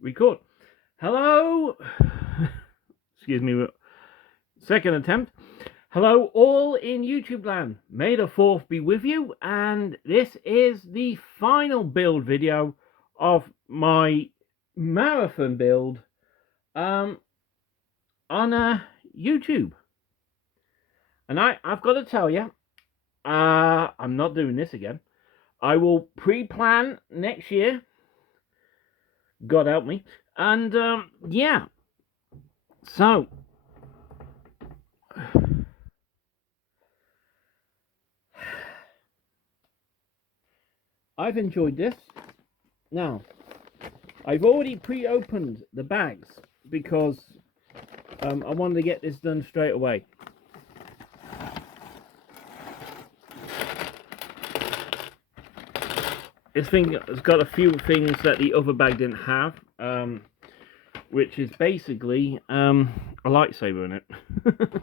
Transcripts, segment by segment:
record. Hello. Excuse me. Second attempt. Hello, all in YouTube land. May the 4th be with you. And this is the final build video of my marathon build on YouTube. And I've got to tell you, I'm not doing this again. I will pre-plan next year. God help me. And yeah. So I've enjoyed this. Now, I've already pre-opened the bags because I wanted to get this done straight away. This thing has got a few things that the other bag didn't have, which is basically a lightsaber in it.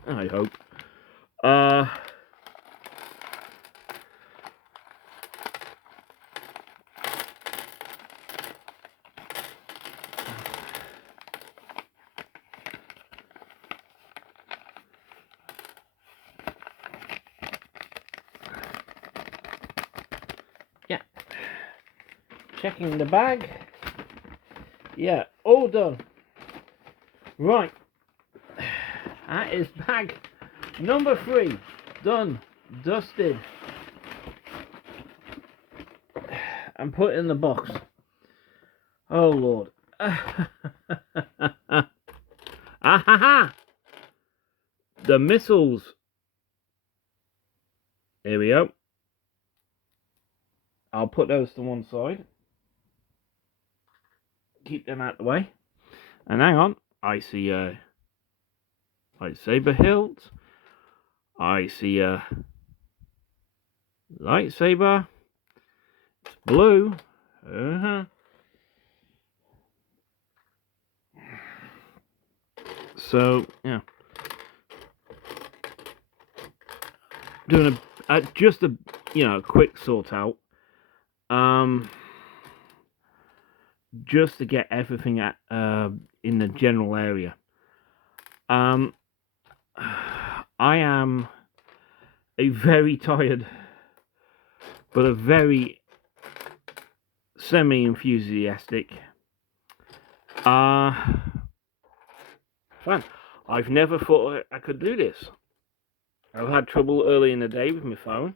I hope. Yeah. Checking the bag. Yeah, all done. Right. That is bag number 3. Done. Dusted. And put in the box. Oh, Lord. Ahaha! The missiles. Here we go. I'll put those to one side. Keep them out the way. And hang on. I see a lightsaber hilt. I see a lightsaber. It's blue. So, yeah. Doing just a quick sort out. Just to get everything in the general area. I am a very tired, but a very semi-enthusiastic fan. I've never thought I could do this. I've had trouble early in the day with my phone.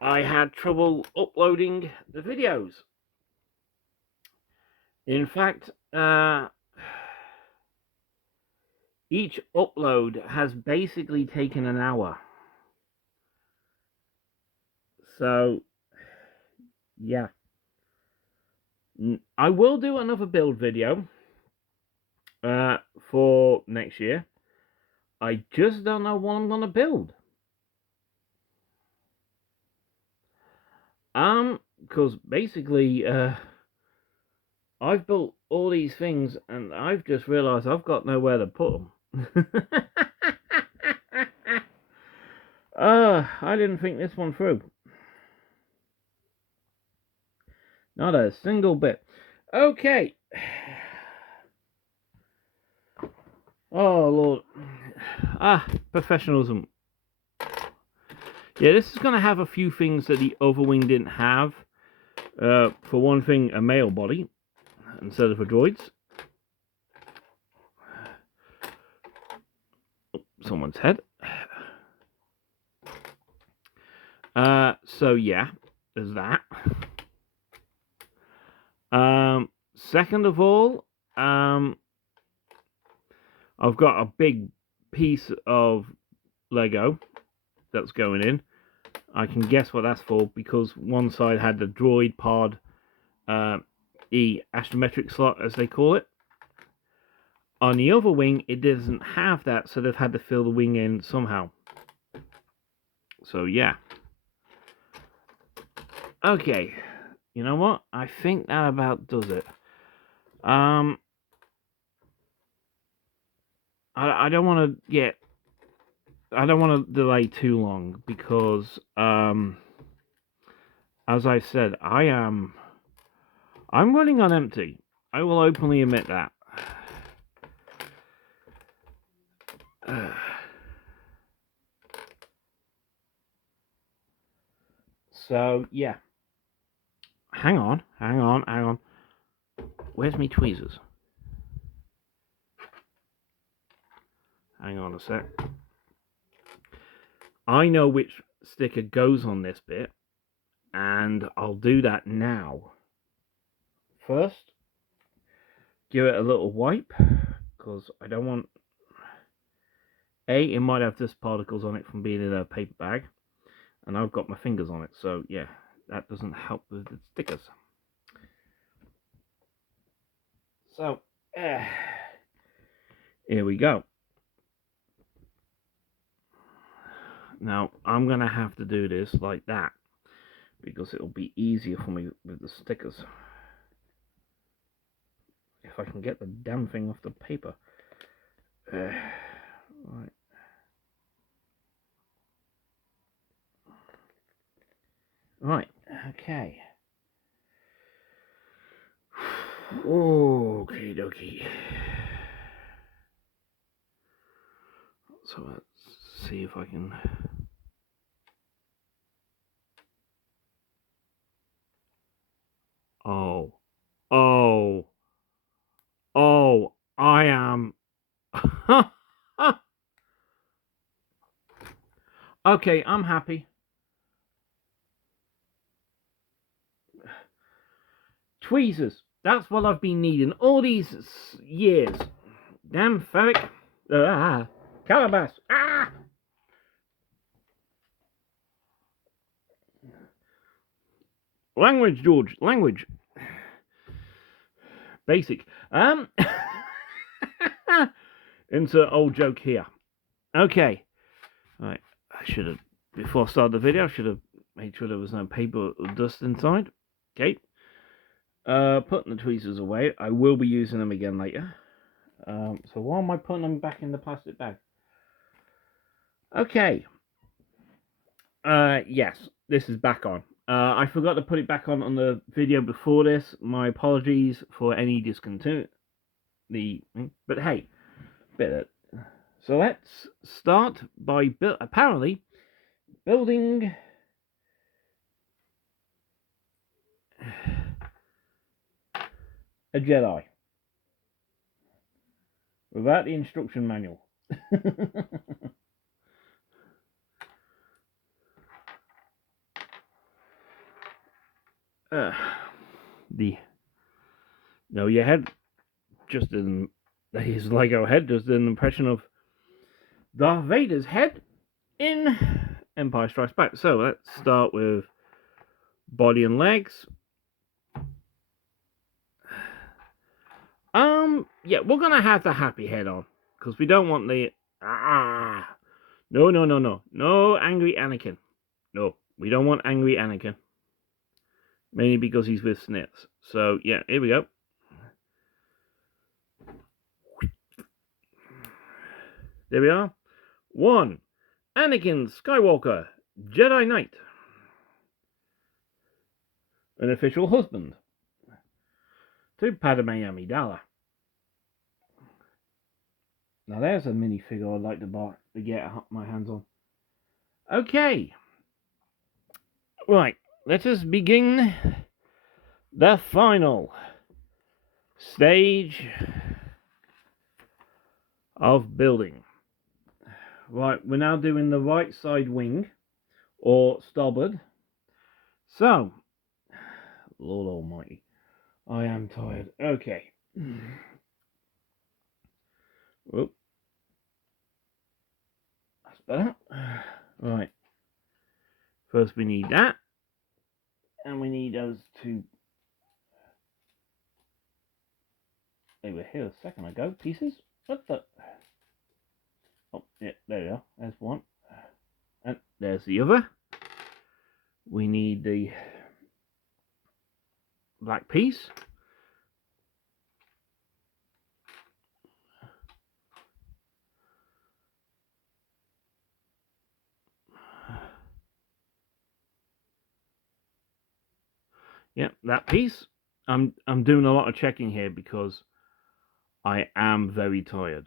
I had trouble uploading the videos. In fact, each upload has basically taken an hour. So, yeah. I will do another build video for next year. I just don't know what I'm going to build. Because basically, I've built all these things and I've just realized I've got nowhere to put them. I didn't think this one through. Not a single bit. Okay. Oh, Lord. Professionalism. Yeah, this is going to have a few things that the other wing didn't have. For one thing, a male body instead of a droid's. Someone's head. So yeah, there's that. Second of all, I've got a big piece of Lego that's going in. I can guess what that's for because one side had the droid pod, the astrometric slot as they call it. On the other wing, it doesn't have that, so they've had to fill the wing in somehow. So yeah. Okay, you know what? I think that about does it. I don't want to get. I don't want to delay too long because, as I said, I'm running on empty. I will openly admit that. So, yeah. Hang on. Where's me tweezers? Hang on a sec. I know which sticker goes on this bit, and I'll do that now. First, give it a little wipe, because I don't want... it might have dust particles on it from being in a paper bag, and I've got my fingers on it, so yeah, that doesn't help with the stickers. So, here we go. Now, I'm going to have to do this like that, because it'll be easier for me with the stickers. If I can get the damn thing off the paper. Right. Right, okay. Okie dokie. So let's see if I can... Oh, I am... Okay, I'm happy. Tweezers. That's what I've been needing all these years. Damn ferric. Calabas. Language, George. Language. Basic. Insert old joke here. Okay. Right. I should have, before I started the video, I should have made sure there was no paper or dust inside. Okay. Putting the tweezers away. I will be using them again later. So why am I putting them back in the plastic bag? Okay. Yes, this is back on. I forgot to put it back on the video before this. My apologies for any discontinuity. But hey, so let's start by apparently building a Jedi without the instruction manual. Your head just didn't. His Lego head just did an impression of Darth Vader's head in Empire Strikes Back. So let's start with body and legs. Yeah, we're gonna have the happy head on because we don't want the no angry Anakin. No, we don't want angry Anakin. Mainly because he's with Snits. So yeah, here we go. There we are. 1. Anakin Skywalker, Jedi Knight. An official husband. 2. Padme Amidala. Now there's a minifigure I'd like to get my hands on. Okay. Right, let us begin the final stage of building. Right, we're now doing the right side wing, or starboard. So, Lord Almighty, I am tired. Okay. Whoop. That's better. Right. First we need that. And we need those two. They were here a second ago. Pieces? What the? Oh, yeah, there we are. There's one. And there's the other. We need the black piece. Yep, that piece. I'm doing a lot of checking here because I am very tired.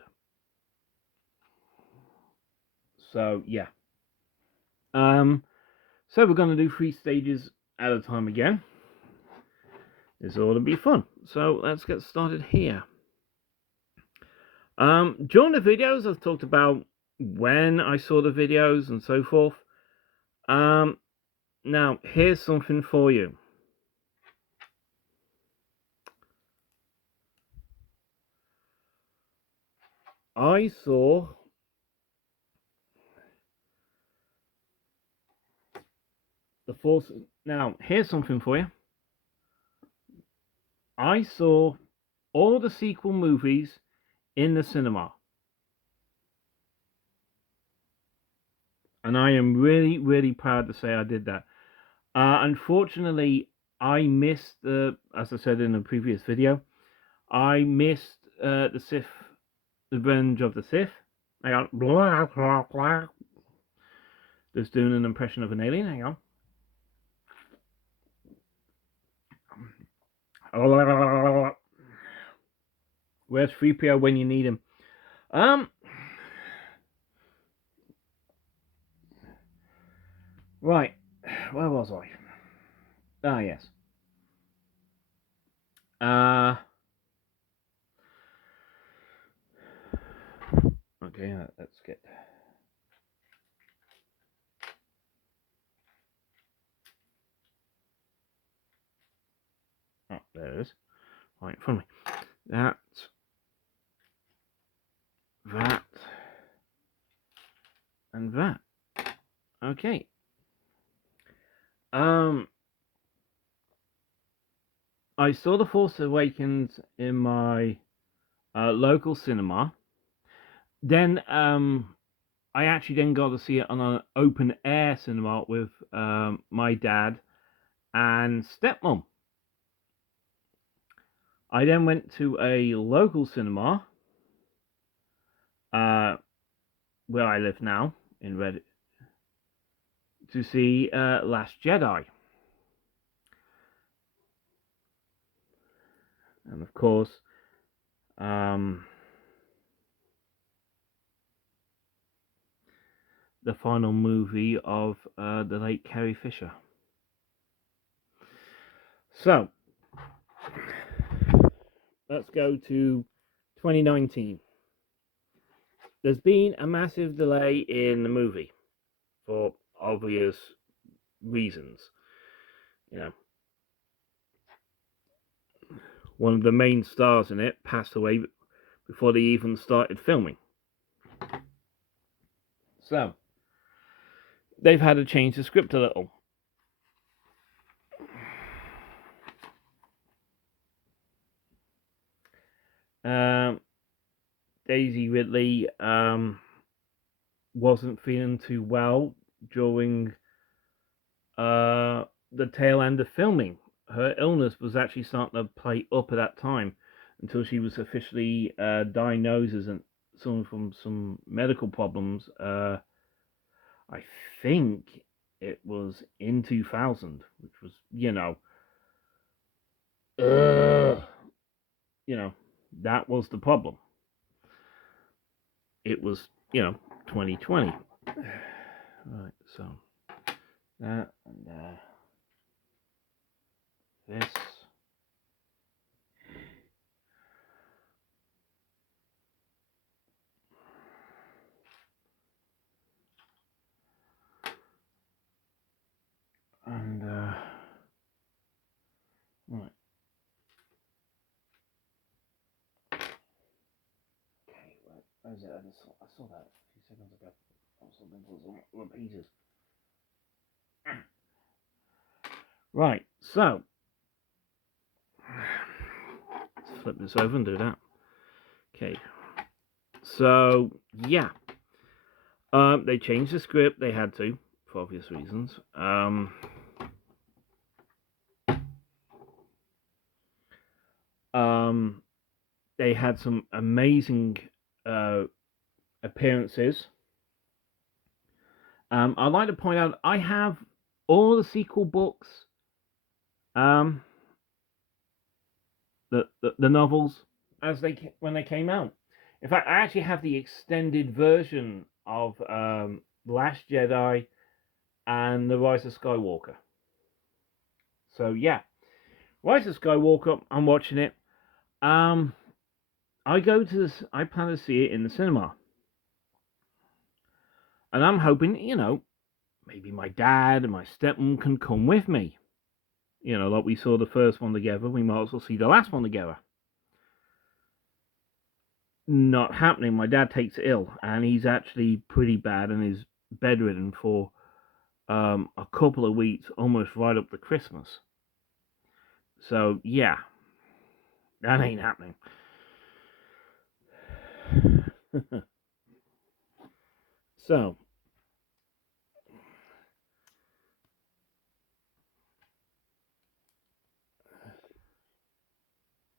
So yeah. So we're gonna do 3 stages at a time again. This ought to be fun. So let's get started here. During the videos, I've talked about when I saw the videos and so forth. Now here's something for you. I saw the Force. Now here's something for you. I saw all the sequel movies in the cinema. And I am really, really proud to say I did that. Unfortunately, I missed as I said in the previous video, I missed the Sith, Revenge of the Sith. Hang on, blah, blah, blah. Just doing an impression of an alien. Hang on. Where's 3PO when you need him? Right, where was I? Ah, yes. Okay, let's get. Oh, there it is. Right in front of me. That. And that. Okay. I saw The Force Awakens in my local cinema. Then I actually then got to see it on an open air cinema with my dad and stepmom. I then went to a local cinema where I live now in Reddit to see Last Jedi. And of course, the final movie of the late Carrie Fisher. So, let's go to 2019. There's been a massive delay in the movie for obvious reasons. You know, one of the main stars in it passed away before they even started filming. So, they've had to change the script a little. Daisy Ridley wasn't feeling too well during the tail end of filming. Her illness was actually starting to play up at that time until she was officially diagnosed as from some medical problems. I think it was in 2000, which was, that was the problem. It was, 2020. Right, so that and this. And, right. Okay, where is it? I saw that a few seconds ago. I saw them repeaters. Right, so let's flip this over and do that. Okay, so yeah, they changed the script. They had to, for obvious reasons. They had some amazing appearances. I'd like to point out I have all the sequel books. the novels as when they came out. In fact, I actually have the extended version of Last Jedi and The Rise of Skywalker. So yeah, Rise of Skywalker. I'm watching it. I plan to see it in the cinema, and I'm hoping, maybe my dad and my stepmom can come with me. Like we saw the first one together, we might as well see the last one together. Not happening. My dad takes ill, and he's actually pretty bad and is bedridden for a couple of weeks, almost right up to Christmas. So yeah, that ain't happening. So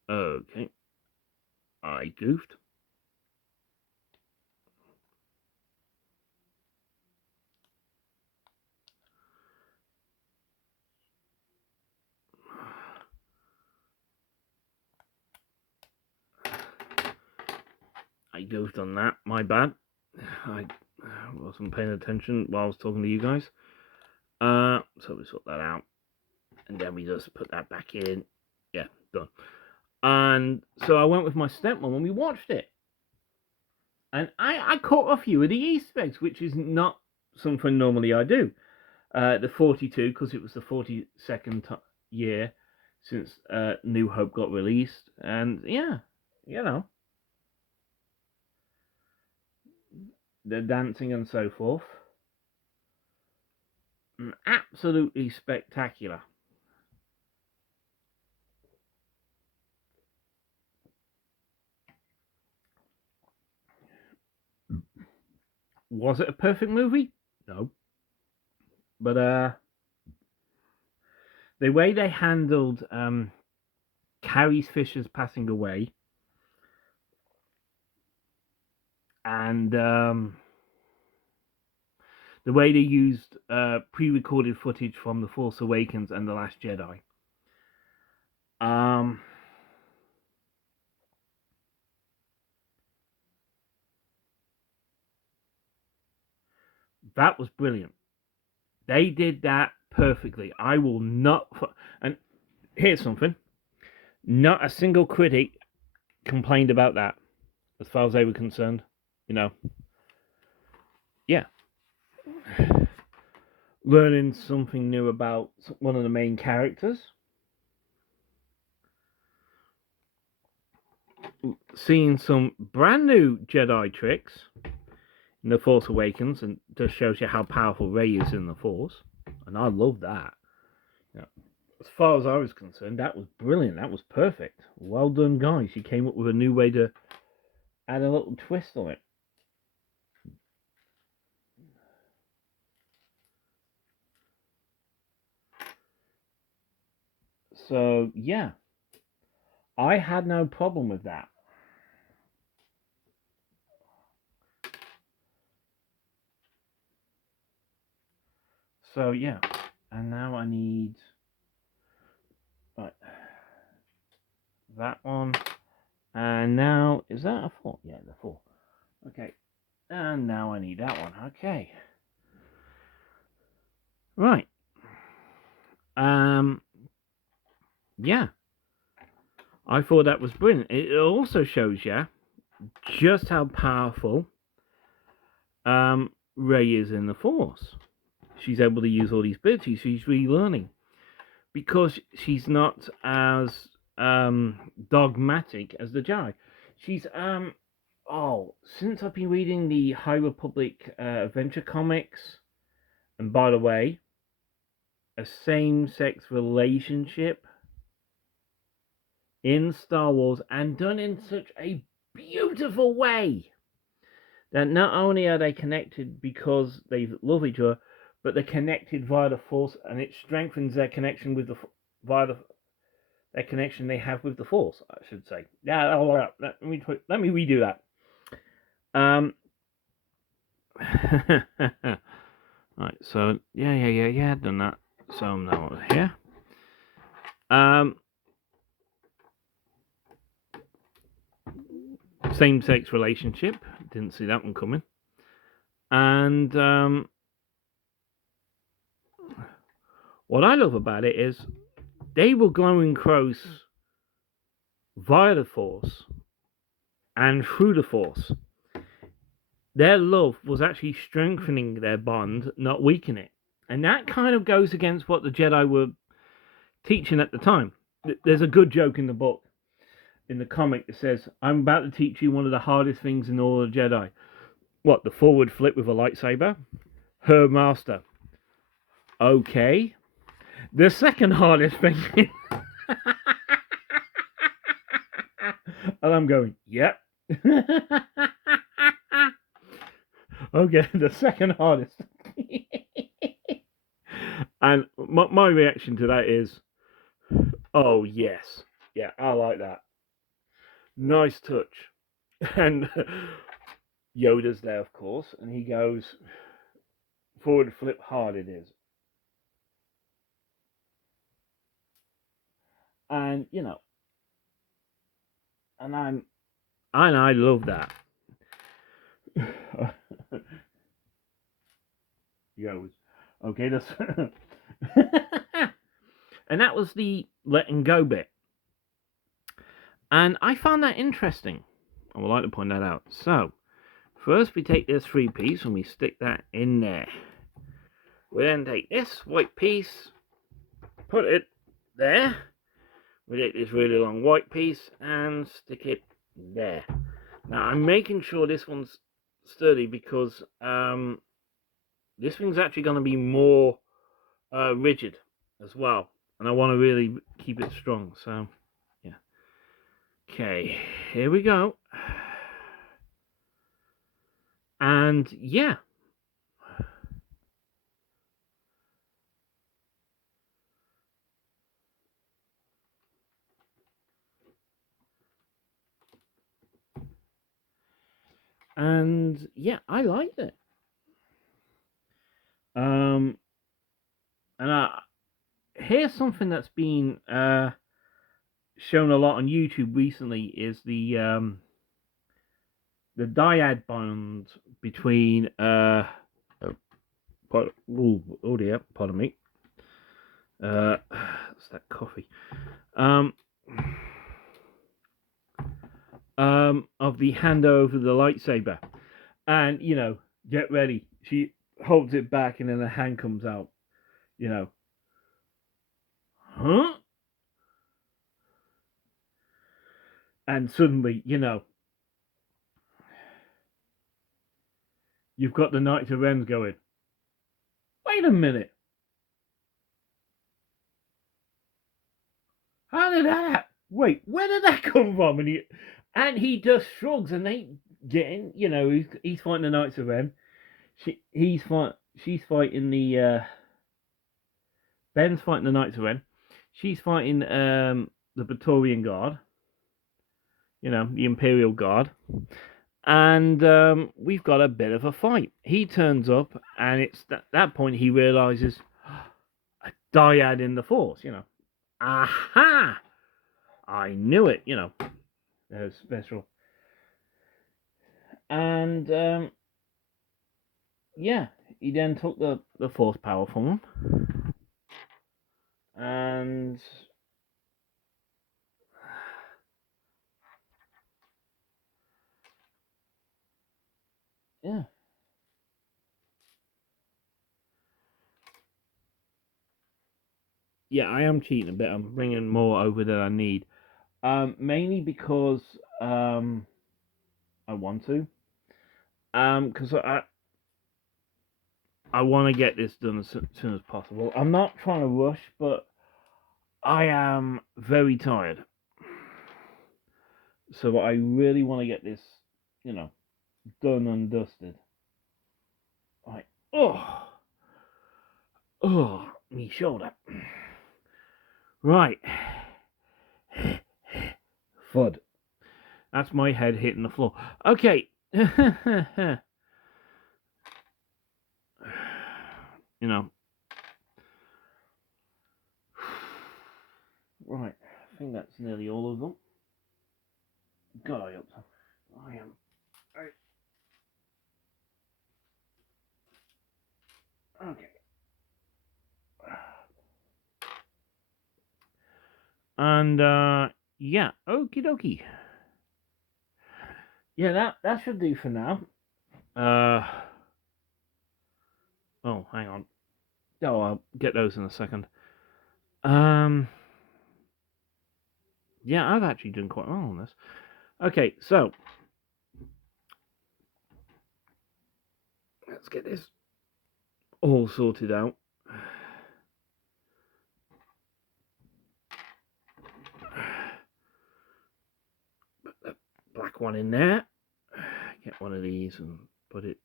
okay, I goofed. I goofed on that. My bad. I wasn't paying attention while I was talking to you guys. So we sort that out, and then we just put that back in. Yeah, done. And so I went with my stepmom and we watched it. And I caught a few of the Easter eggs, which is not something normally I do. The 42, because it was the 42nd year since New Hope got released. And yeah, the dancing and so forth. Absolutely spectacular. Was it a perfect movie? No. But the way they handled Carrie Fisher's passing away, and the way they used pre-recorded footage from The Force Awakens and The Last Jedi. That was brilliant. They did that perfectly. I will not... And here's something. Not a single critic complained about that, as far as they were concerned. Yeah. Learning something new about one of the main characters. Seeing some brand new Jedi tricks in The Force Awakens, and just shows you how powerful Rey is in the Force. And I love that. As far as I was concerned, that was brilliant. That was perfect. Well done, guys. You came up with a new way to add a little twist on it. So, yeah. I had no problem with that. So, yeah. And now I need... Right. That one. And now... Is that a 4? Yeah, the 4. Okay. And now I need that one. Okay. Right. Yeah. I thought that was brilliant. It also shows you just how powerful Rey is in the Force. She's able to use all these abilities. She's relearning because she's not as dogmatic as the Jedi. She's since I've been reading the High Republic adventure comics, and by the way, a same-sex relationship in Star Wars, and done in such a beautiful way that not only are they connected because they love each other, but they're connected via the Force, and it strengthens their connection with their connection they have with the Force, I should say. Yeah, let me redo that. Right, so yeah, done that. So I'm now over here. same-sex relationship. Didn't see that one coming. And what I love about it is they were glowing crows via the Force and through the Force. Their love was actually strengthening their bond, not weakening it. And that kind of goes against what the Jedi were teaching at the time. There's a good joke in the book, in the comic, that says, I'm about to teach you one of the hardest things in all of Jedi. What, the forward flip with a lightsaber? Her master. Okay. The second hardest thing. And I'm going, yep. Okay, the second hardest. And my reaction to that is, oh, yes. Yeah, I like that. Nice touch. And Yoda's there, of course, and he goes, forward flip hard it is. And, you know, and I love that. He goes, okay, that's and that was the letting go bit. And I found that interesting. I would like to point that out. So, first we take this 3-piece and we stick that in there. We then take this white piece, put it there. We take this really long white piece and stick it there. Now I'm making sure this one's sturdy because this thing's actually going to be more rigid as well. And I want to really keep it strong. So, yeah. Okay, here we go. And yeah. And yeah, I liked it. And here's something that's been shown a lot on YouTube recently is the dyad bond between oh dear, pardon me. It's that coffee. Of the hand over the lightsaber, and you know, get ready. She holds it back, and then the hand comes out. You know, huh? And suddenly, you know, you've got the Knights of Ren going, wait a minute. How did that happen? Wait, where did that come from? And he just shrugs, and they get in. You know, he's fighting the Knights of Ren. She's fighting the Ben's fighting the Knights of Ren. She's fighting the Praetorian Guard. You know, the Imperial Guard. And we've got a bit of a fight. He turns up, and it's at that point he realizes a dyad in the Force. You know, aha! I knew it. You know, there's special. And yeah, he then took the Force power from him, and yeah. Yeah, I am cheating a bit. I'm bringing more over than I need. Mainly because I want to. Because I want to get this done as soon as possible. I'm not trying to rush, but I am very tired. So I really want to get this, you know, done and dusted. Right. Oh, me shoulder. Right. Fud. That's my head hitting the floor. Okay. You know. Right. I think that's nearly all of them. God, I hope so. am. Okay. And yeah, okie dokie. Yeah, that should do for now. Oh, hang on. Oh, I'll get those in a second. Yeah, I've actually done quite well on this. Okay, so let's get this all sorted out. Put the black one in there. Get one of these and put it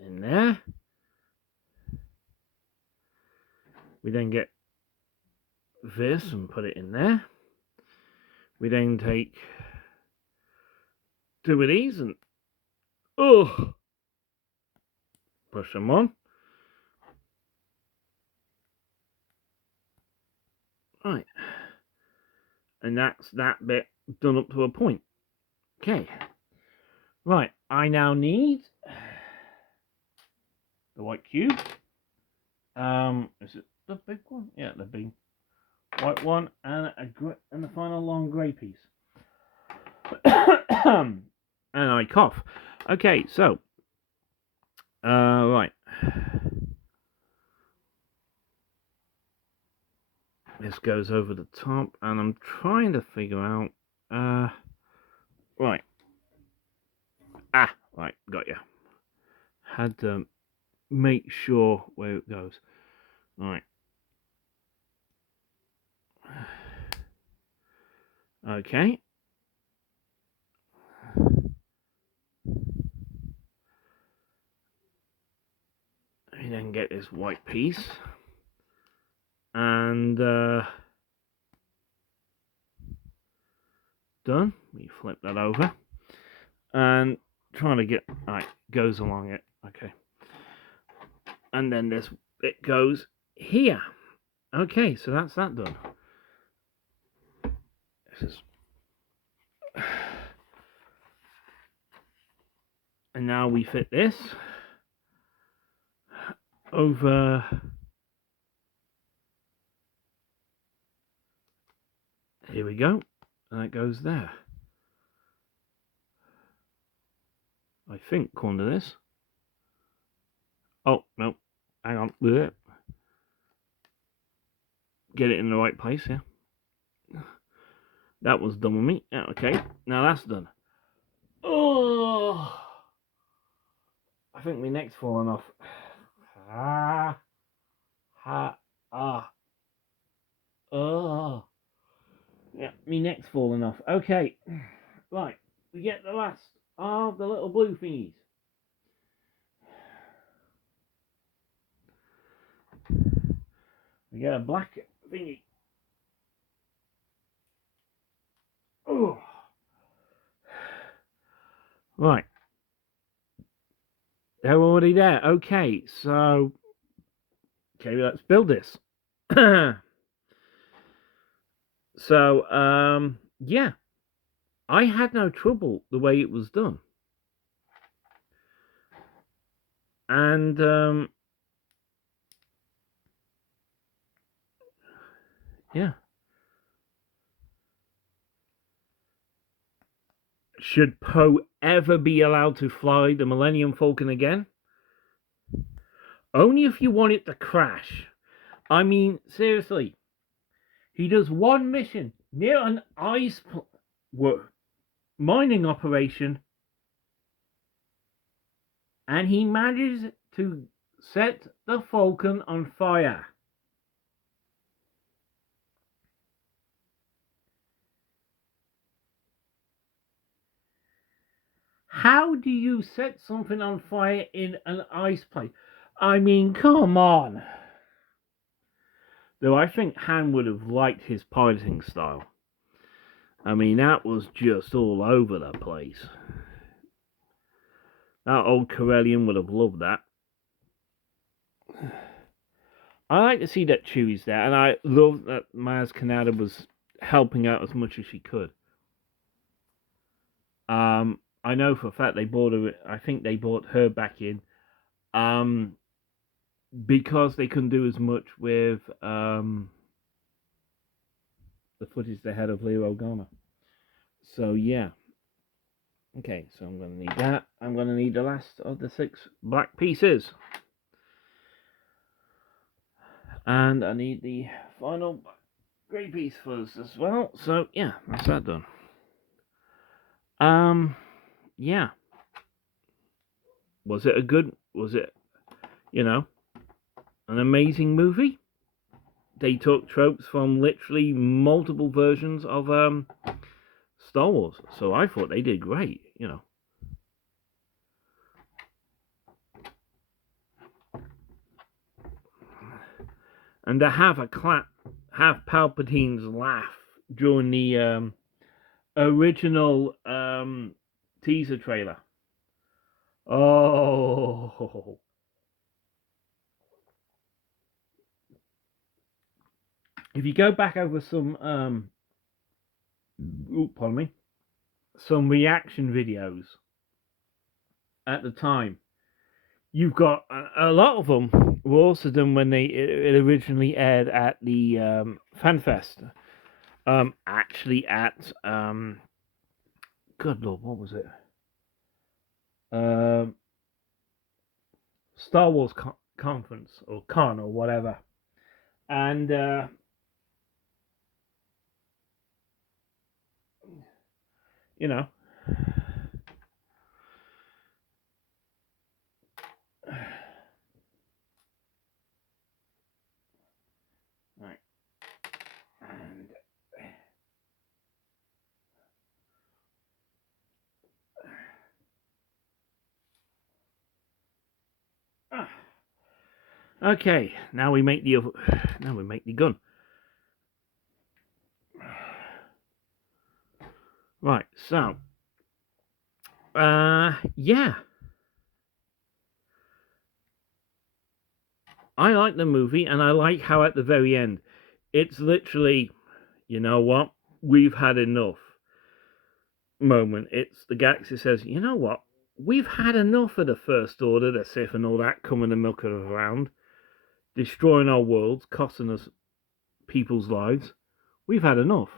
in there. We then get this and put it in there. We then take two of these and push them on. Right. And that's that bit done up to a point. Okay. Right. I now need the white cube. Is it the big one? Yeah, the big white one, and the final long grey piece. And I cough. Okay, so right. This goes over the top, and I'm trying to figure out. Right. Right, got you. Had to make sure where it goes. Right. Okay. And then get this white piece. And done. We flip that over. And trying to get goes along it. Okay. And then this bit goes here. Okay, so that's that done. This is and now we fit this over here we go. And it goes there. I think according to this. Oh no. Hang on. Get it in the right place here. That was done with me. Yeah, okay. Now that's done. Oh, I think my neck's falling off. Oh. Yeah, my neck's falling off. Okay. Right. We get the last of the little blue thingies. We get a black thingy. Oh. Right. They're already there. Okay, so let's build this. So, yeah. I had no trouble the way it was done. And yeah. Should Poe ever be allowed to fly the Millennium Falcon again? Only if you want it to crash. I mean, seriously. He does one mission near an ice mining operation, and he manages to set the Falcon on fire. How do you set something on fire in an ice place? I mean, come on. Though I think Han would have liked his piloting style. I mean, that was just all over the place. That old Corellian would have loved that. I like to see that Chewie's there, and I love that Maz Kanata was helping out as much as she could. I know for a fact they bought her. I think they bought her back in, um, because they couldn't do as much with the footage they had of Leah Organa. So yeah. Okay, so I'm going to need that. I'm going to need the last of the 6 black pieces. And I need the final grey piece first as well. So yeah, that's that done. Yeah. Was it, an amazing movie? They took tropes from literally multiple versions of Star Wars. So I thought they did great, And to have have Palpatine's laugh during the original teaser trailer. Oh, if you go back over some pardon me, some reaction videos at the time, you've got a lot of them were also done when it originally aired at the FanFest. Actually at good lord, what was it? Star Wars conference or con or whatever, and you know. Right. And okay, now we make the gun. Right, so yeah. I like the movie and I like how at the very end it's literally, you know what, we've had enough moment. It's the galaxy says, you know what, we've had enough of the First Order, the Sith and all that coming and milking us around, destroying our worlds, costing us people's lives. We've had enough.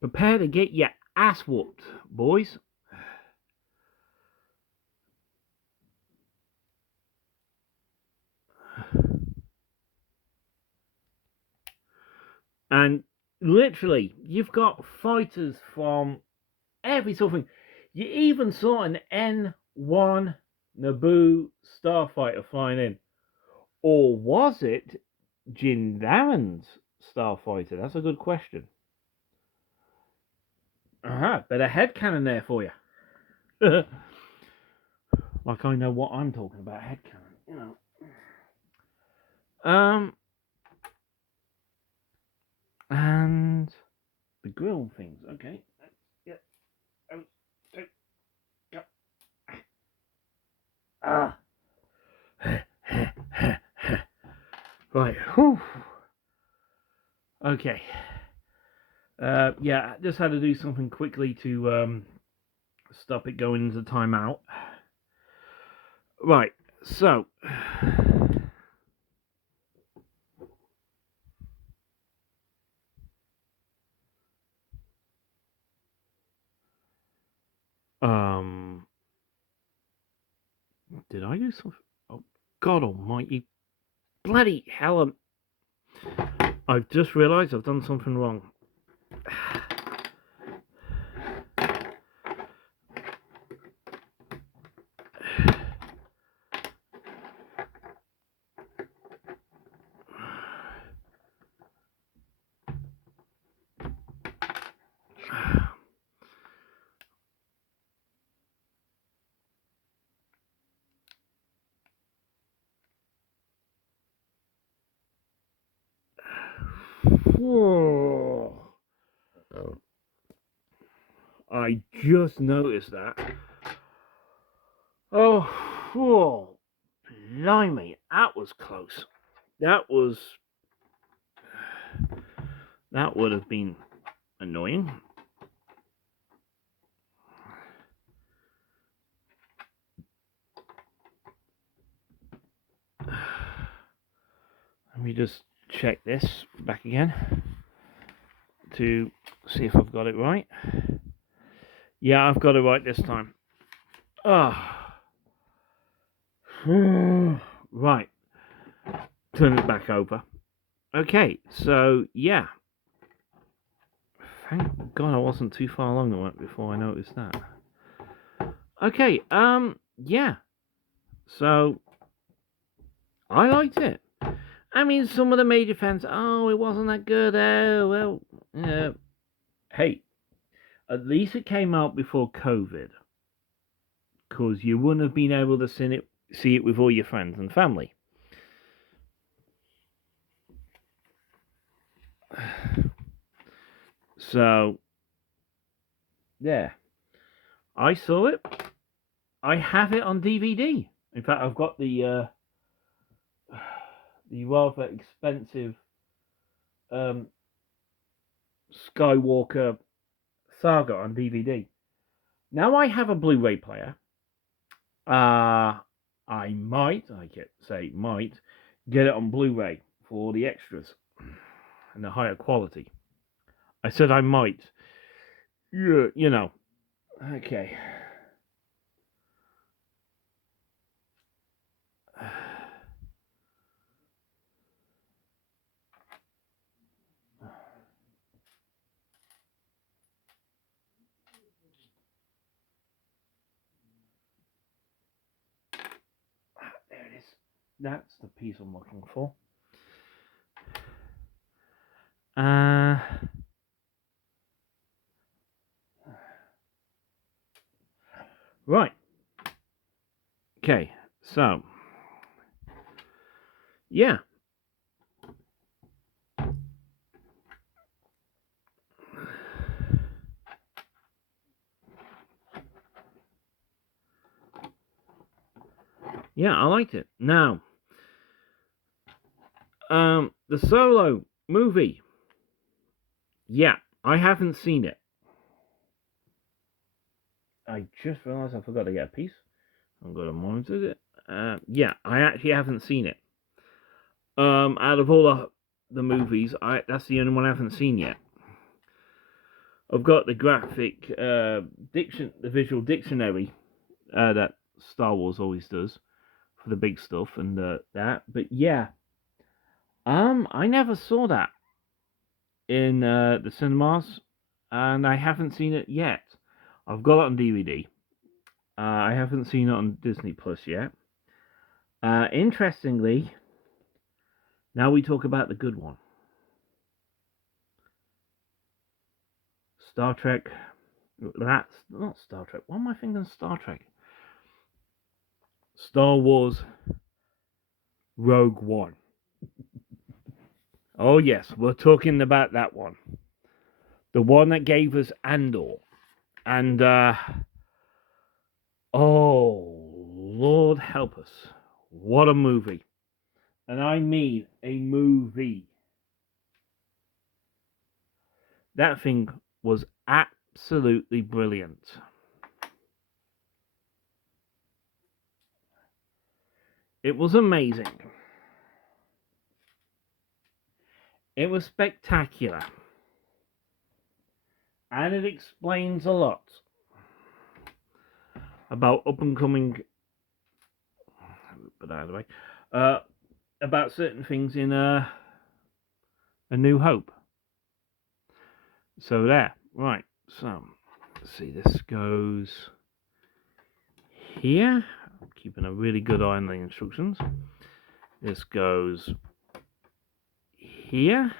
Prepare to get your ass whooped, boys. And literally, you've got fighters from every sort of thing. You even saw an N1 Naboo starfighter flying in. Or was it Jin Darren's starfighter? That's a good question. Bit of headcanon there for you. Like I know what I'm talking about, headcanon, And the grill things, okay. Yeah. Ah. Right. Whew. Okay. Yeah, just had to do something quickly to stop it going into timeout. Right. So. Did I do something? Oh, God Almighty! Bloody hell! I've just realised I've done something wrong. I just noticed that. Oh, blimey, that was close. That would have been annoying. Let me just check this back again to see if I've got it right. Yeah, I've got it right this time. Ah. Right. Turn it back over. Okay, so yeah. Thank God I wasn't too far along the way before I noticed that. Okay, yeah. So I liked it. I mean, some of the major fans, oh, it wasn't that good. Oh, well, hey, at least it came out before COVID, because you wouldn't have been able to see it with all your friends and family. So, yeah, I saw it. I have it on DVD. In fact, I've got the rather expensive Skywalker Saga on DVD. Now I have a Blu-ray player. I might get it on Blu-ray for the extras and the higher quality. I said I might. Yeah, you know. Okay. There it is. That's the piece I'm looking for. Right. Okay. So, yeah. Yeah, I liked it. Now, the Solo movie. Yeah, I haven't seen it. I just realised I forgot to get a piece. I'm going to monitor it. Yeah, I actually haven't seen it. Out of all the movies, that's the only one I haven't seen yet. I've got the graphic the visual dictionary that Star Wars always does for the big stuff and that. But yeah, I never saw that in the cinemas, and I haven't seen it yet. I've got it on DVD. I haven't seen it on Disney Plus yet. Interestingly, now we talk about the good one. Star Trek. That's not Star Trek. What am I thinking? Star Trek. Star Wars Rogue One. Oh yes, we're talking about that one. The one that gave us Andor. And oh Lord help us. What a movie. And I mean a movie. That thing was absolutely brilliant. It was amazing. It was spectacular. And it explains a lot about up and coming, but out of the way, about certain things in A New Hope. So there, right. So let's see, this goes here. I'm keeping a really good eye on the instructions. This goes here,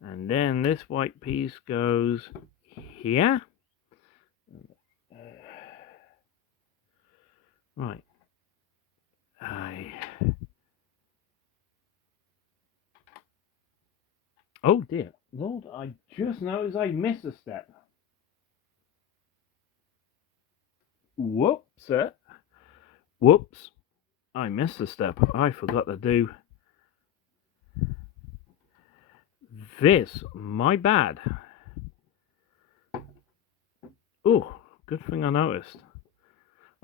and then this white piece goes here. Right. Oh dear, Lord! I just noticed I missed a step. Whoops! Whoops! I missed a step. I forgot to do this. My bad. Oh, good thing I noticed.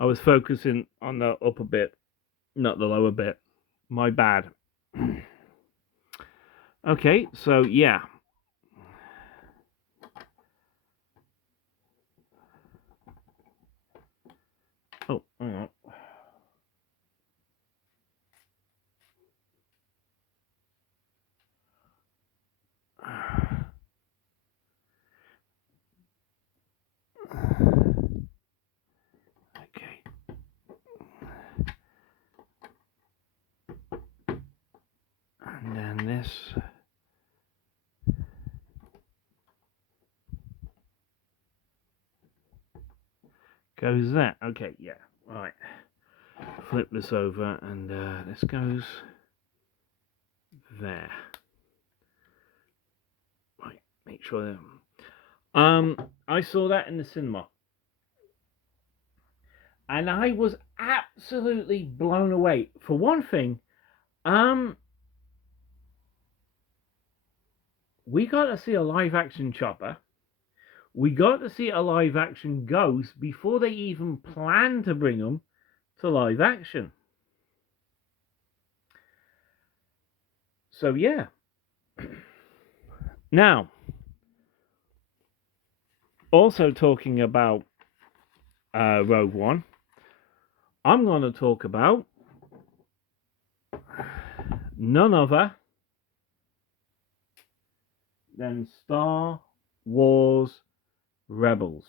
I was focusing on the upper bit, not the lower bit. My bad. Okay, so yeah. Oh, hang on. Okay. And then this goes there. Okay, yeah. Right. Flip this over and this goes there. Right. Make sure that... I saw that in the cinema. And I was absolutely blown away. For one thing, we got to see a live action Chopper. We got to see a live action Ghost before they even planned to bring them to live action. So yeah. Now, also talking about Rogue One, I'm going to talk about none other than Star Wars Rebels,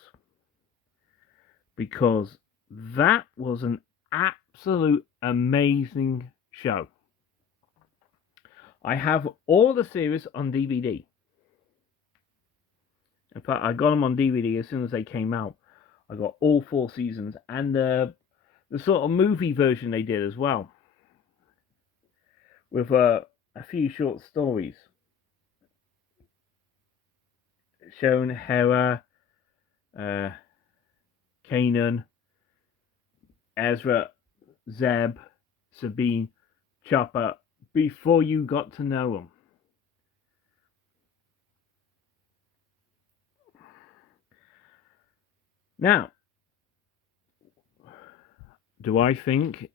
because that was an absolute amazing show. I have all the series on DVD. In fact, I got them on DVD as soon as they came out. I got all 4 seasons and the sort of movie version they did as well, with a few short stories showing Hera, Kanan, Ezra, Zeb, Sabine, Chopper, before you got to know them. Now, do I think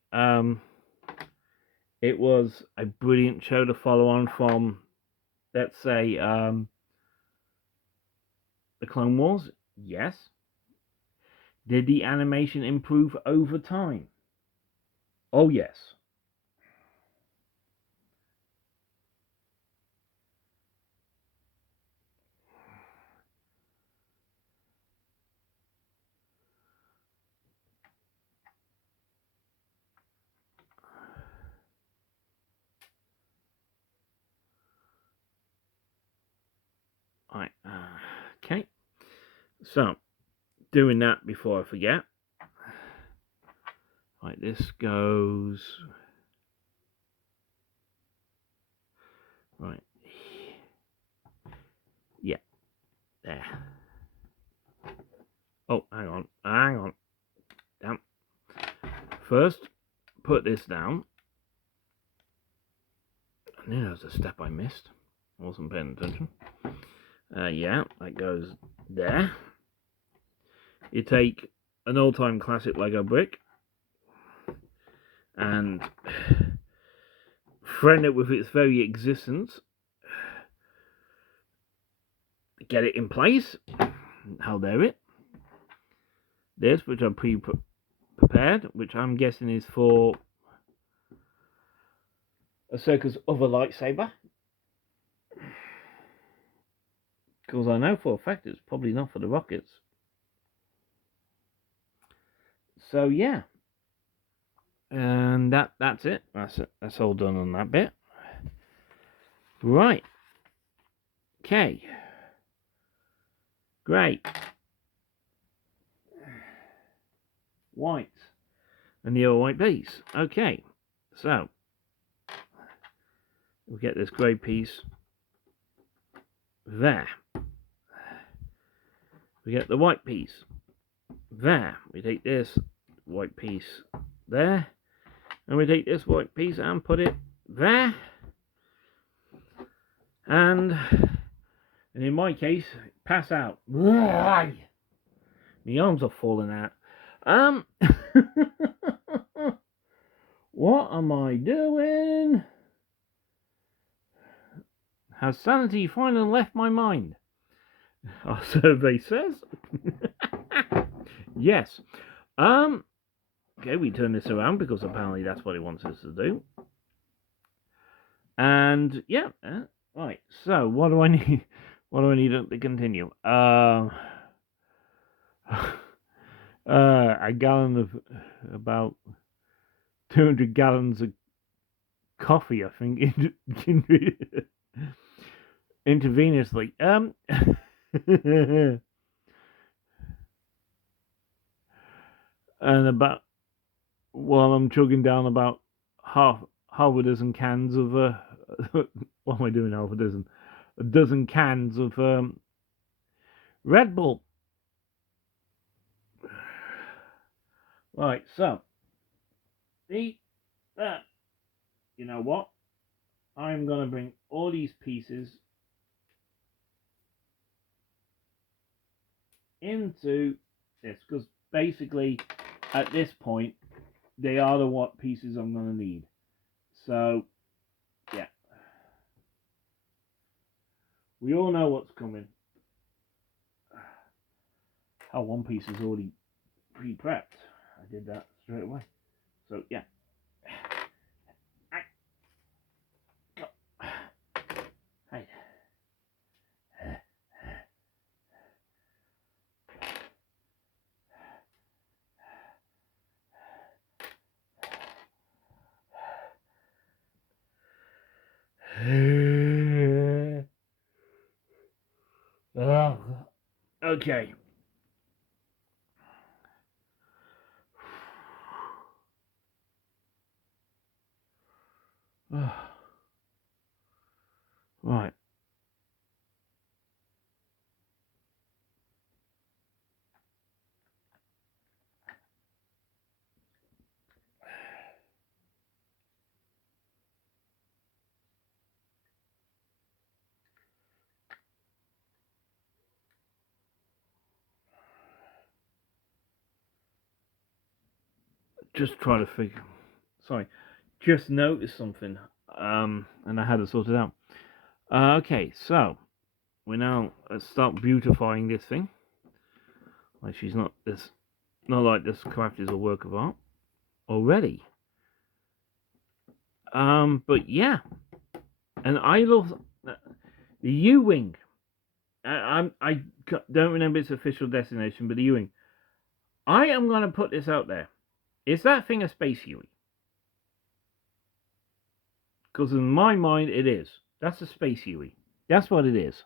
it was a brilliant show to follow on from, let's say, the Clone Wars? Yes. Did the animation improve over time? Oh, yes. Right. Okay. So, doing that before I forget. Right, this goes... Right. Yeah, there. Oh, hang on. Damn. First, put this down. I knew there was a step I missed. I wasn't paying attention. Yeah, that goes there. You take an all-time classic Lego brick and threaten it with its very existence. Get it in place. How dare it? This, which I prepared, which I'm guessing is for Ahsoka's other lightsaber. Because I know for a fact it's probably not for the rockets. So yeah. And that's it. That's all done on that bit. Right. Okay. Great. White. And the other white piece. Okay. So we'll get this grey piece there. We get the white piece there. We take this white piece there. And we take this white piece and put it there. And in my case, pass out. My arms are falling out. What am I doing? Has sanity finally left my mind? Our survey says yes. Okay, we turn this around because apparently that's what it wants us to do. And yeah, right. So what do I need? What do I need to continue? A gallon of about 200 gallons of coffee, I think, intravenously. And about while I'm chugging down about half a dozen cans of what am I doing? Half a dozen cans of Red Bull. Right, so see that. You know what? I'm gonna bring all these pieces into this because basically at this point they are the what pieces I'm gonna need. So yeah, we all know what's coming. Oh, one piece is already pre-prepped. I did that straight away. So yeah. Hey. Okay. Right. Just try to figure. Sorry. Just noticed something. And I had to sort it out. Okay, so we now start beautifying this thing. Like she's not this, not like this craft is a work of art already. But yeah, and I love the U-wing. I don't remember its official destination, but the U-wing. I am gonna put this out there. Is that thing a space Huey? Because in my mind, it is. That's a space Huey. That's what it is.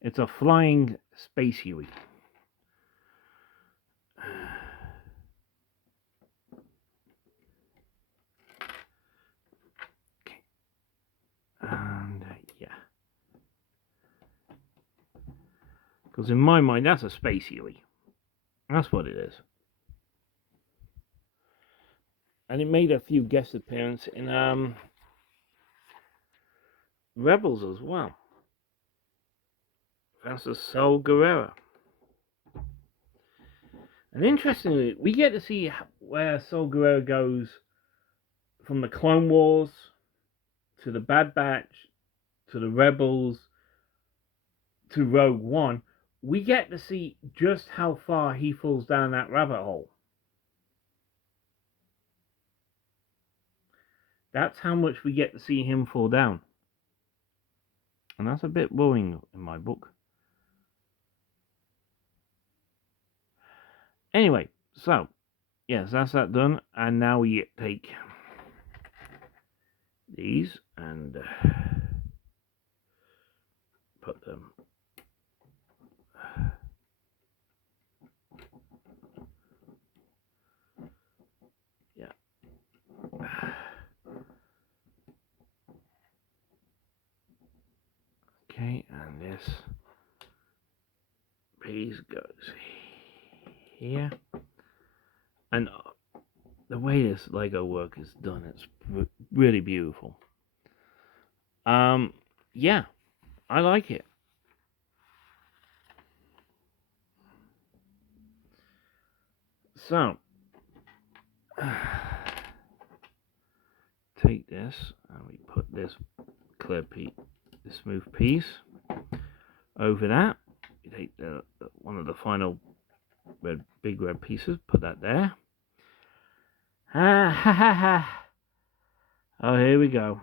It's a flying space Huey. Okay. And yeah. Because in my mind, that's a space Huey. That's what it is. And it made a few guest appearances in Rebels as well. That's a Saw Gerrera. And interestingly, we get to see where Saw Gerrera goes from the Clone Wars to the Bad Batch to the Rebels to Rogue One. We get to see just how far he falls down that rabbit hole. That's how much we get to see him fall down. And that's a bit worrying in my book. Anyway, so, yes, that's that done. And now we take these and put them. Yeah. Okay, and this piece goes here. And the way this Lego work is done, it's really beautiful. Yeah, I like it. So, take this and we put this clear piece, this smooth piece over that. You take one of the final big red pieces, put that there. Oh, here we go.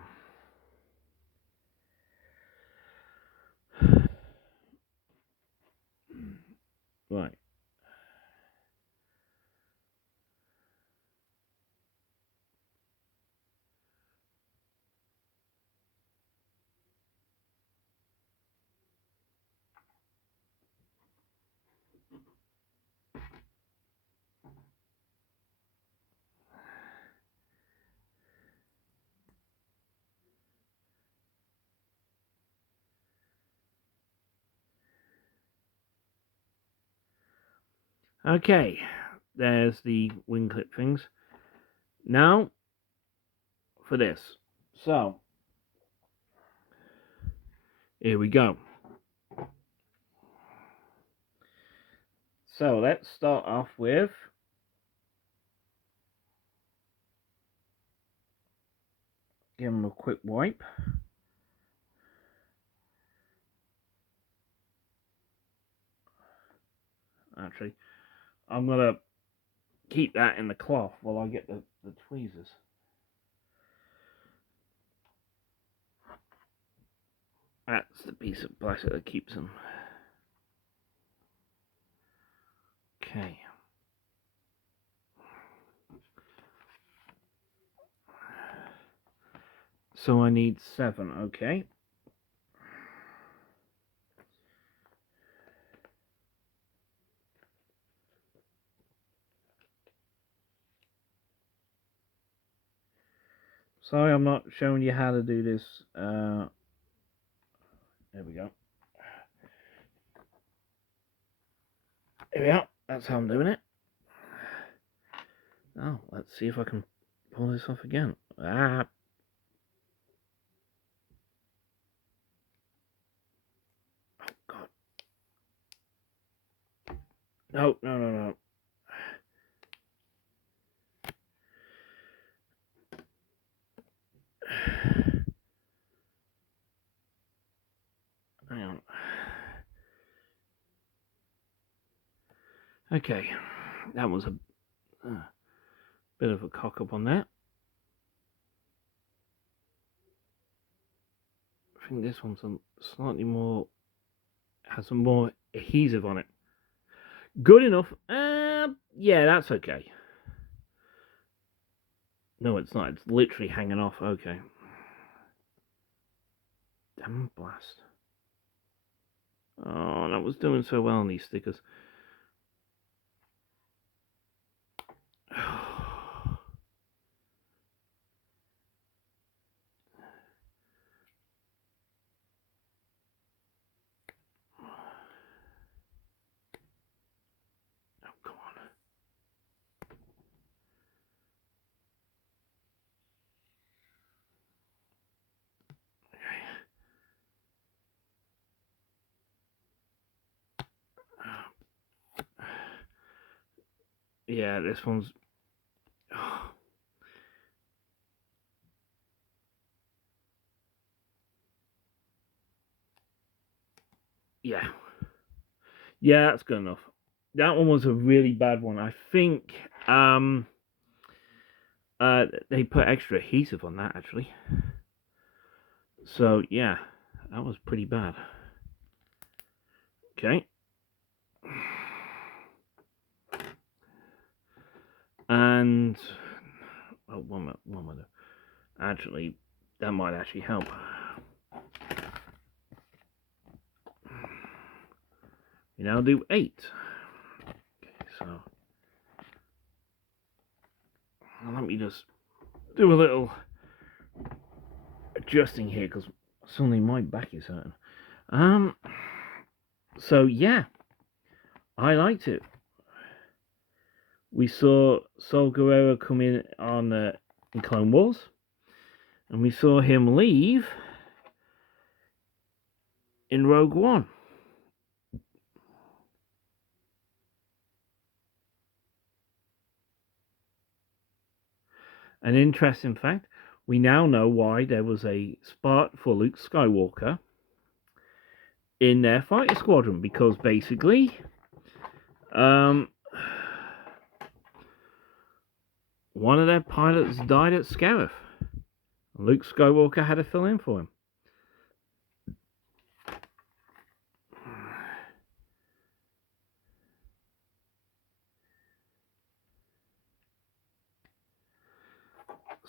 Right. Okay, there's the wing clip things. Now, for this. So, here we go. So, let's start off with give them a quick wipe. Actually, I'm going to keep that in the cloth while I get the tweezers. That's the piece of plastic that keeps them. Okay. So I need 7, okay. Sorry, I'm not showing you how to do this. There we go. Here we are. That's how I'm doing it. Oh, let's see if I can pull this off again. Ah. Oh, God. No, no, no, no. Hang on. Okay. That was a bit of a cock up on that. I think this one's slightly more, has some more adhesive on it. Good enough. Yeah, that's okay. No, it's not. It's literally hanging off. Okay. Damn blast. Oh, that was doing so well on these stickers. Oh, come on. Yeah, this one's... Yeah. Yeah, that's good enough. That one was a really bad one. I think they put extra adhesive on that, actually. So, yeah, that was pretty bad. Okay. And... Oh, one minute. Actually, that might actually help. You now do 8. Okay, so let me just do a little adjusting here because suddenly my back is hurting. So yeah, I liked it. We saw Saul Guerrero come in on in Clone Wars, and we saw him leave in Rogue One. An interesting fact, we now know why there was a spot for Luke Skywalker in their fighter squadron, because basically, one of their pilots died at Scarif. Luke Skywalker had to fill in for him.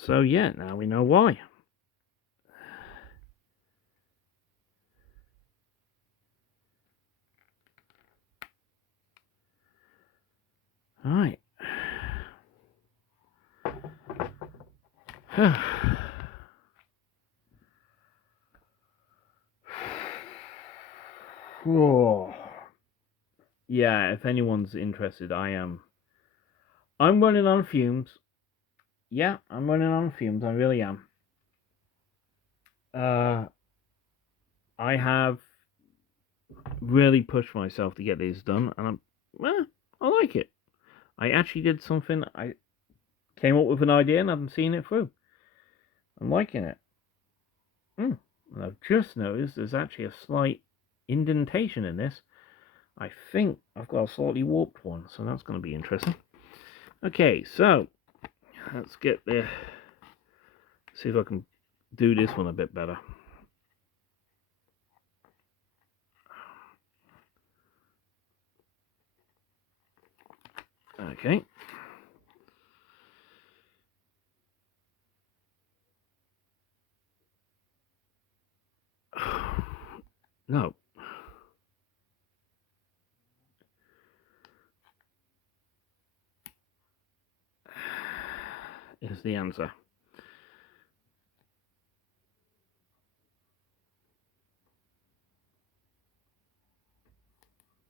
So yeah, now we know why. All right. Whoa. Yeah, if anyone's interested, I'm running on fumes. Yeah, I'm running on fumes. I really am. I have really pushed myself to get these done, and I like it. I actually did something. I came up with an idea, and I've seen it through. I'm liking it. And I've just noticed there's actually a slight indentation in this. I think I've got a slightly warped one, so that's going to be interesting. Okay, so let's get there. See if I can do this one a bit better. Okay. No. Is the answer.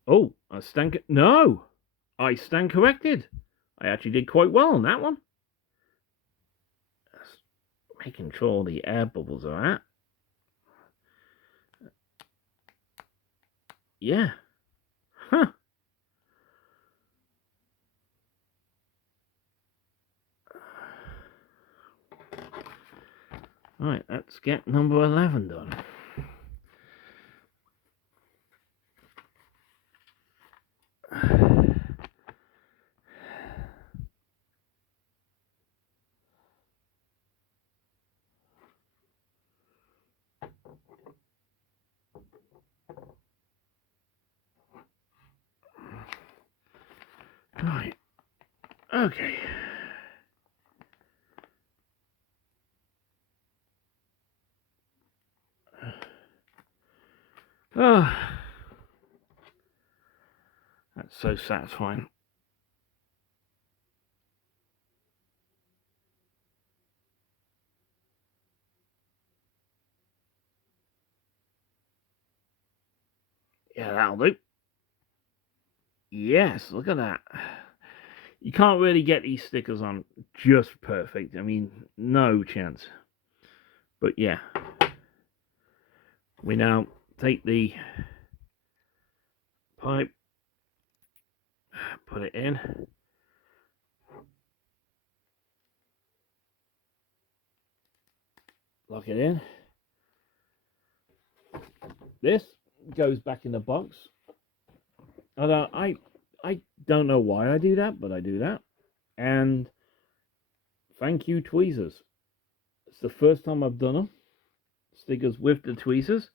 Oh, I stand. No, I stand corrected. I actually did quite well on that one. Just making sure the air bubbles are at. Yeah. Huh. Right, let's get number 11 done. Right. Okay. Oh, that's so satisfying. Yeah, that'll do. Yes, look at that. You can't really get these stickers on just perfect. I mean, no chance. But yeah. We now take the pipe, put it in. Lock it in. This goes back in the box. I don't know why I do that, but I do that. And thank you, tweezers. It's the first time I've done them. Stickers with the tweezers.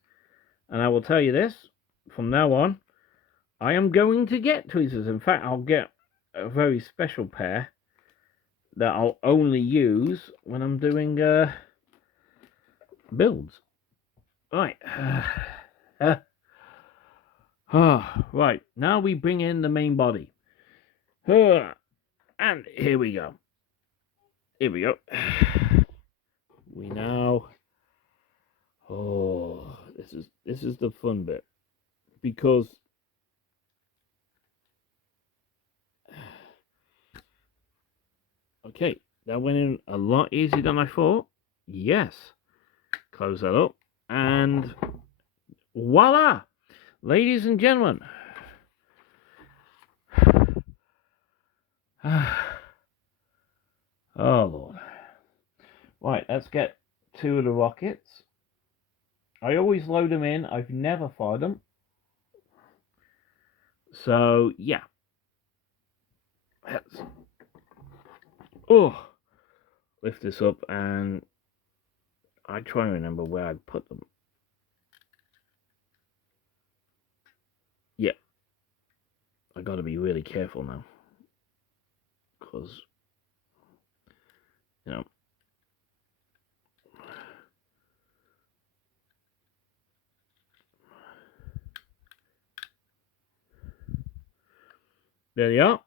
And I will tell you this, from now on, I am going to get tweezers. In fact, I'll get a very special pair that I'll only use when I'm doing builds. Right. Right, now we bring in the main body. And here we go. Here we go. We now... Oh, this is the fun bit. Because... Okay, that went in a lot easier than I thought. Yes. Close that up. And... Voila! Ladies and gentlemen. Oh, Lord. Right, let's get 2 of the rockets. I always load them in. I've never fired them. So, yeah. Let's lift this up, and I try and remember where I put them. Yeah. I got to be really careful now. Because, you know. There you are.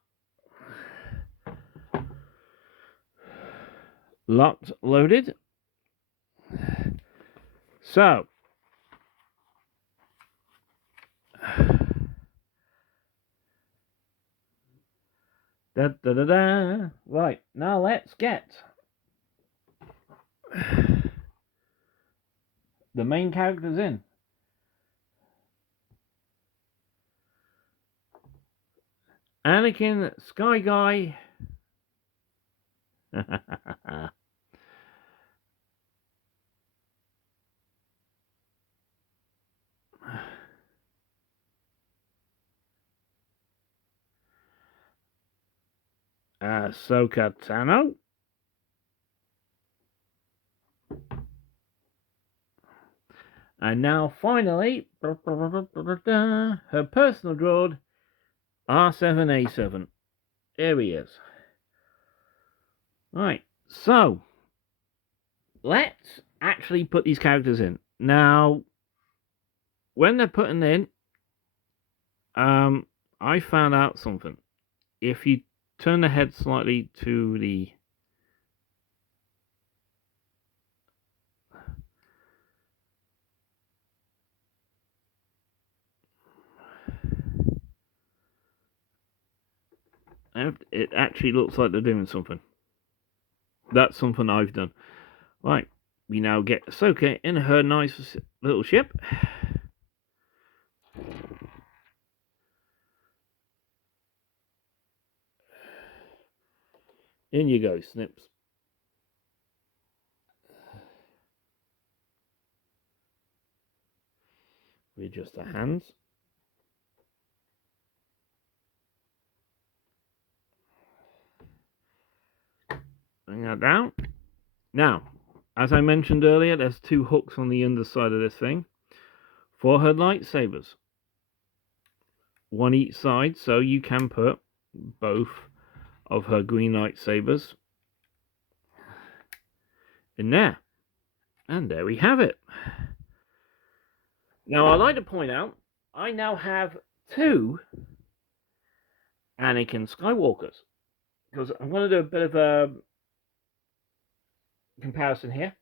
Locked, loaded. So, da da da da. Right, now let's get the main characters in. Anakin, Sky Guy. Ahsoka Tano. And now, finally, her personal droid, R7A7. There he is. Right, so let's actually put these characters in. Now, when they're putting in, I found out something. If you turn the head slightly to the it actually looks like they're doing something. That's something I've done. Right, we now get Ahsoka in her nice little ship. In you go, Snips. We adjust the hands. Bring that down. Now, as I mentioned earlier, there's 2 hooks on the underside of this thing for her lightsabers. 1 each side, so you can put both of her green lightsabers in there. And there we have it. Now, I'd like to point out, I now have 2 Anakin Skywalkers. Because I'm going to do a bit of a comparison here.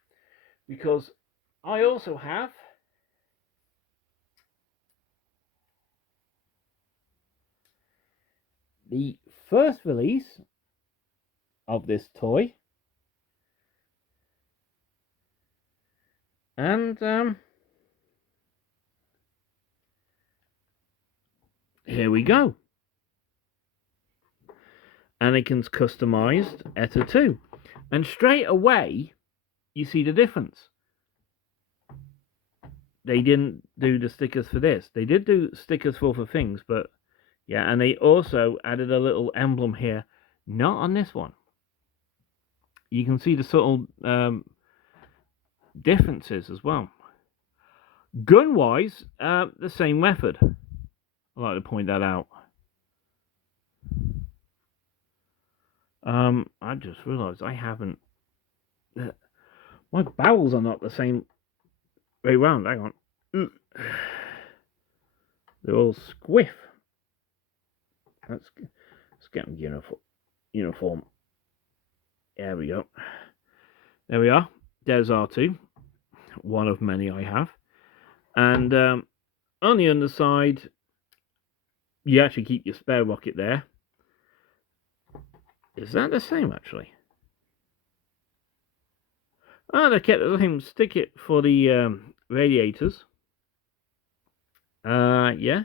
Because I also have the first release of this toy. And here we go. Anakin's customized Etta 2. And straight away, you see the difference. They didn't do the stickers for this. They did do stickers for things, but yeah, and they also added a little emblem here. Not on this one. You can see the subtle differences as well. Gun-wise, the same method. I'd like to point that out. I just realised I haven't... my barrels are not the same way round. Hang on. They're all squiff. Let's get them uniform. There we go. There we are. There's R2. One of many I have. And on the underside, you actually keep your spare rocket there. Is that the same, actually? Oh, they kept the same. Stick it for the radiators. Yeah.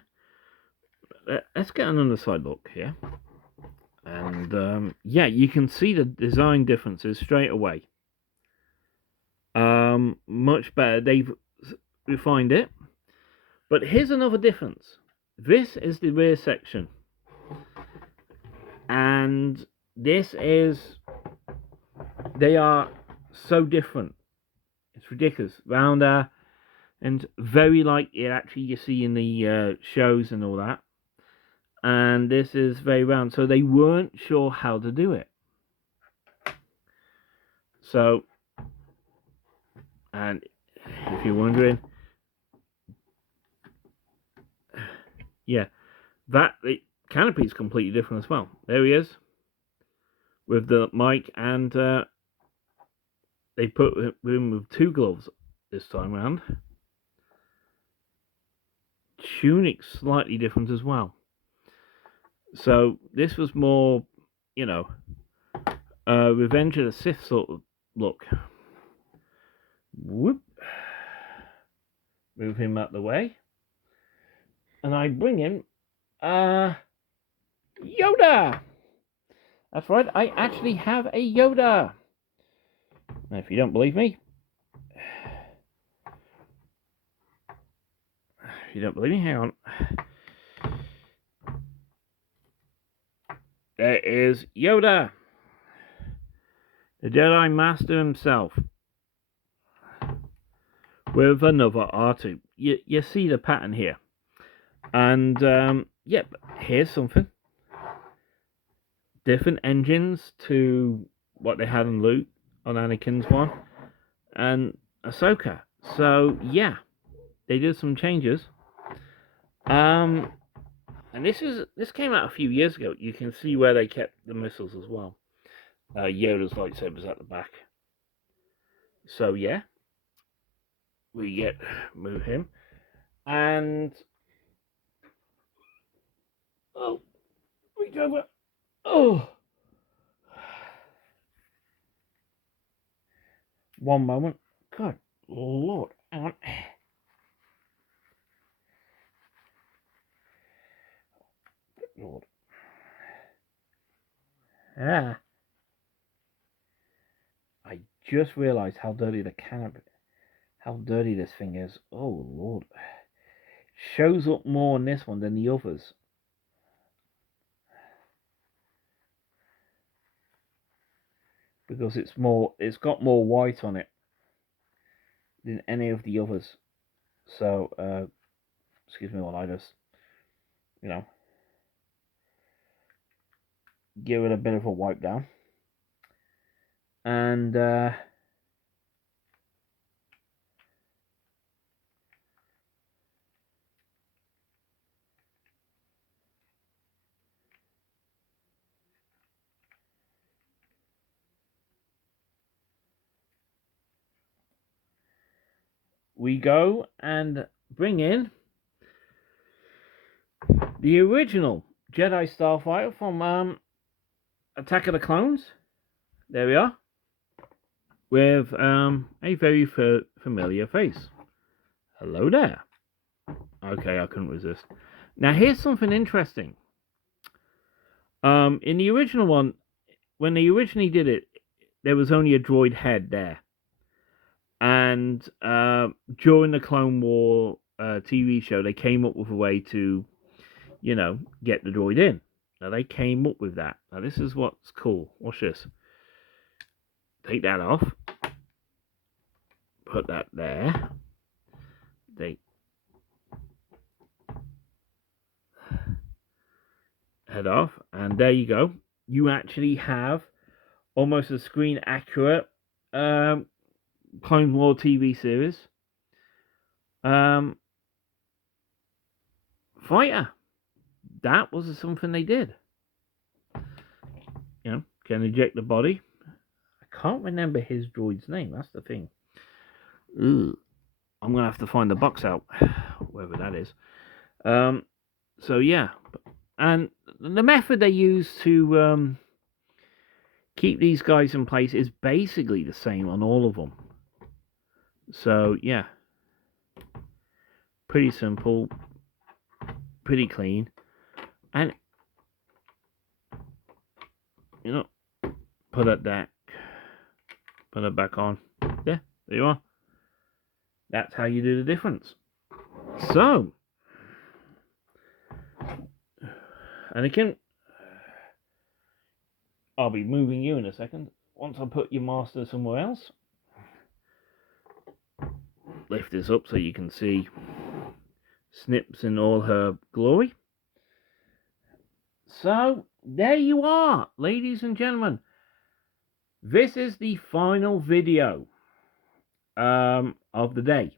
Let's get an underside look here. And yeah, you can see the design differences straight away. Much better. They've refined it. But here's another difference. This is the rear section. And this is... They are so different. It's ridiculous. Rounder and very like it actually you see in the shows and all that. And this is very round. So they weren't sure how to do it. So, and if you're wondering, yeah, that the canopy is completely different as well. There he is with the mic, and they put him with 2 gloves this time around. Tunic slightly different as well. So this was more, you know, Revenge of the Sith sort of look. Whoop. Move him out the way. And I bring in Yoda. That's right, I actually have a Yoda. Now, if you don't believe me, hang on. There is Yoda, the Jedi Master himself, with another R2. You see the pattern here. And, yep, here's something. Different engines to what they had on Luke, on Anakin's one, and Ahsoka. So, yeah, they did some changes. And this came out a few years ago. You can see where they kept the missiles as well. Yoda's lightsaber's at the back. So, yeah, move him. And, oh, reach over. Oh, one moment. Good Lord. Hang on. Good Lord. Ah. I just realised how dirty this thing is. Oh Lord. Shows up more on this one than the others. Because it's got more white on it than any of the others. So, excuse me while I just, give it a bit of a wipe down. And, we go and bring in the original Jedi Starfighter from Attack of the Clones. There we are. With a very familiar face. Hello there. Okay, I couldn't resist. Now here's something interesting. In the original one, when they originally did it, there was only a droid head there. And during the Clone War TV show, they came up with a way to, get the droid in. Now they came up with that. Now this is what's cool. Watch this. Take that off. Put that there. They head off, and there you go. You actually have almost a screen accurate Clone War TV series fighter. That was something they did. Can eject the body. I can't remember his droid's name. That's the thing. Ooh, I'm gonna have to find the box out, wherever that is. So yeah, and the method they use to keep these guys in place is basically the same on all of them. So yeah, pretty simple, pretty clean, and put it back on. Yeah, there There you are. That's how you do the difference. So, and again, I'll be moving you in a second. Once I put your master somewhere else, lift this up so you can see Snips in all her glory. So, there you are, ladies and gentlemen. This is the final video of the day.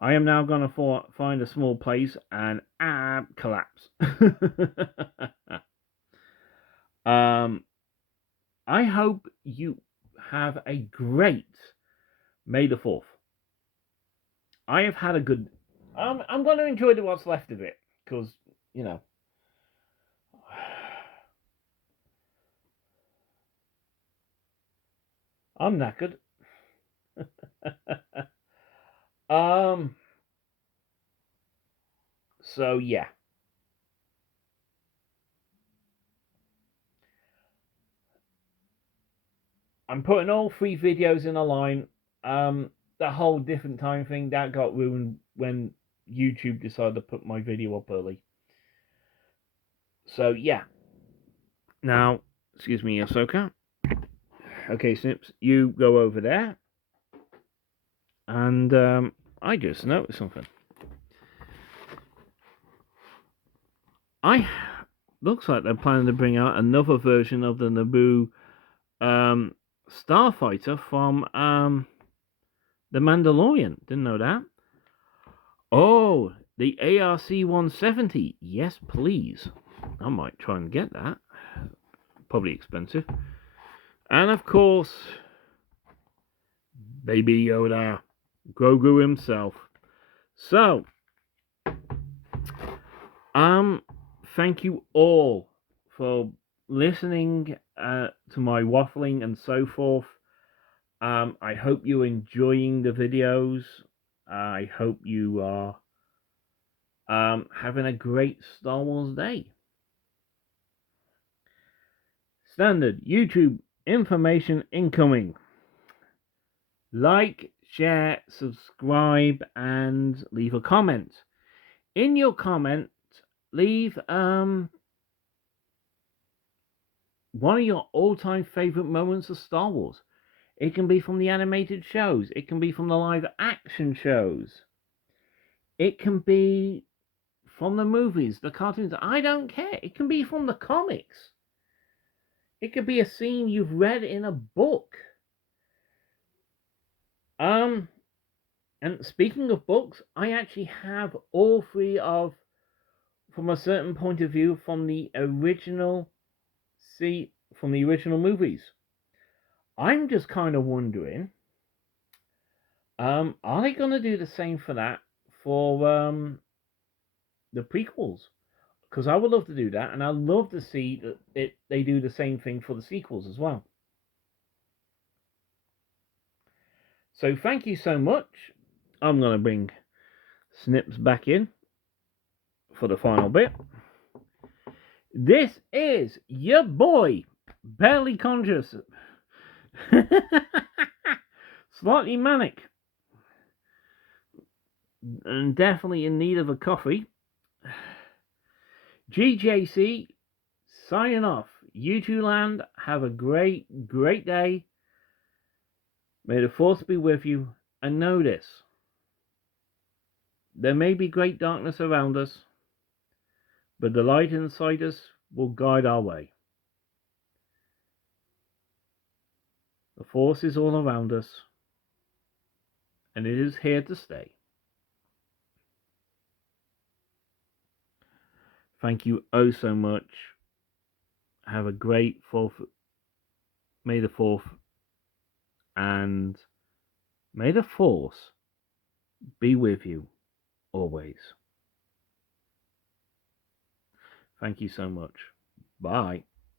I am now going to find a small place and collapse. I hope you have a great May the 4th. I have had a good... I'm going to enjoy what's left of it, because, you know, I'm knackered. So, yeah. I'm putting all 3 videos in a line. The whole different time thing, that got ruined when YouTube decided to put my video up early. So, yeah. Now, excuse me, Ahsoka. Okay, Snips, you go over there. And I just noticed something. Looks like they're planning to bring out another version of the Naboo starfighter from The Mandalorian. Didn't know that. Oh, the ARC-170. Yes, please. I might try and get that. Probably expensive. And of course, Baby Yoda, Grogu himself. So, thank you all for listening to my waffling and so forth. I hope you're enjoying the videos. I hope you are having a great Star Wars day. Standard YouTube information incoming. Like, share, subscribe, and leave a comment. In your comment, leave one of your all-time favorite moments of Star Wars. It can be from the animated shows. It can be from the live action shows. It can be from the movies, the cartoons. I don't care. It can be from the comics. It could be a scene you've read in a book. And speaking of books, I actually have all 3 of, from a certain point of view, from the original movies. I'm just kind of wondering, are they going to do the same for that for the prequels? Because I would love to do that, and I'd love to see that they do the same thing for the sequels as well. So thank you so much. I'm going to bring Snips back in for the final bit. This is your boy, Barely Conscious. Slightly manic. And definitely in need of a coffee. GJC, signing off. You two land, have a great, great day. May the Force be with you. And know this. There may be great darkness around us, but the light inside us will guide our way. The Force is all around us, and it is here to stay. Thank you oh so much. Have a great 4th, May the 4th, and may the Force be with you always. Thank you so much. Bye.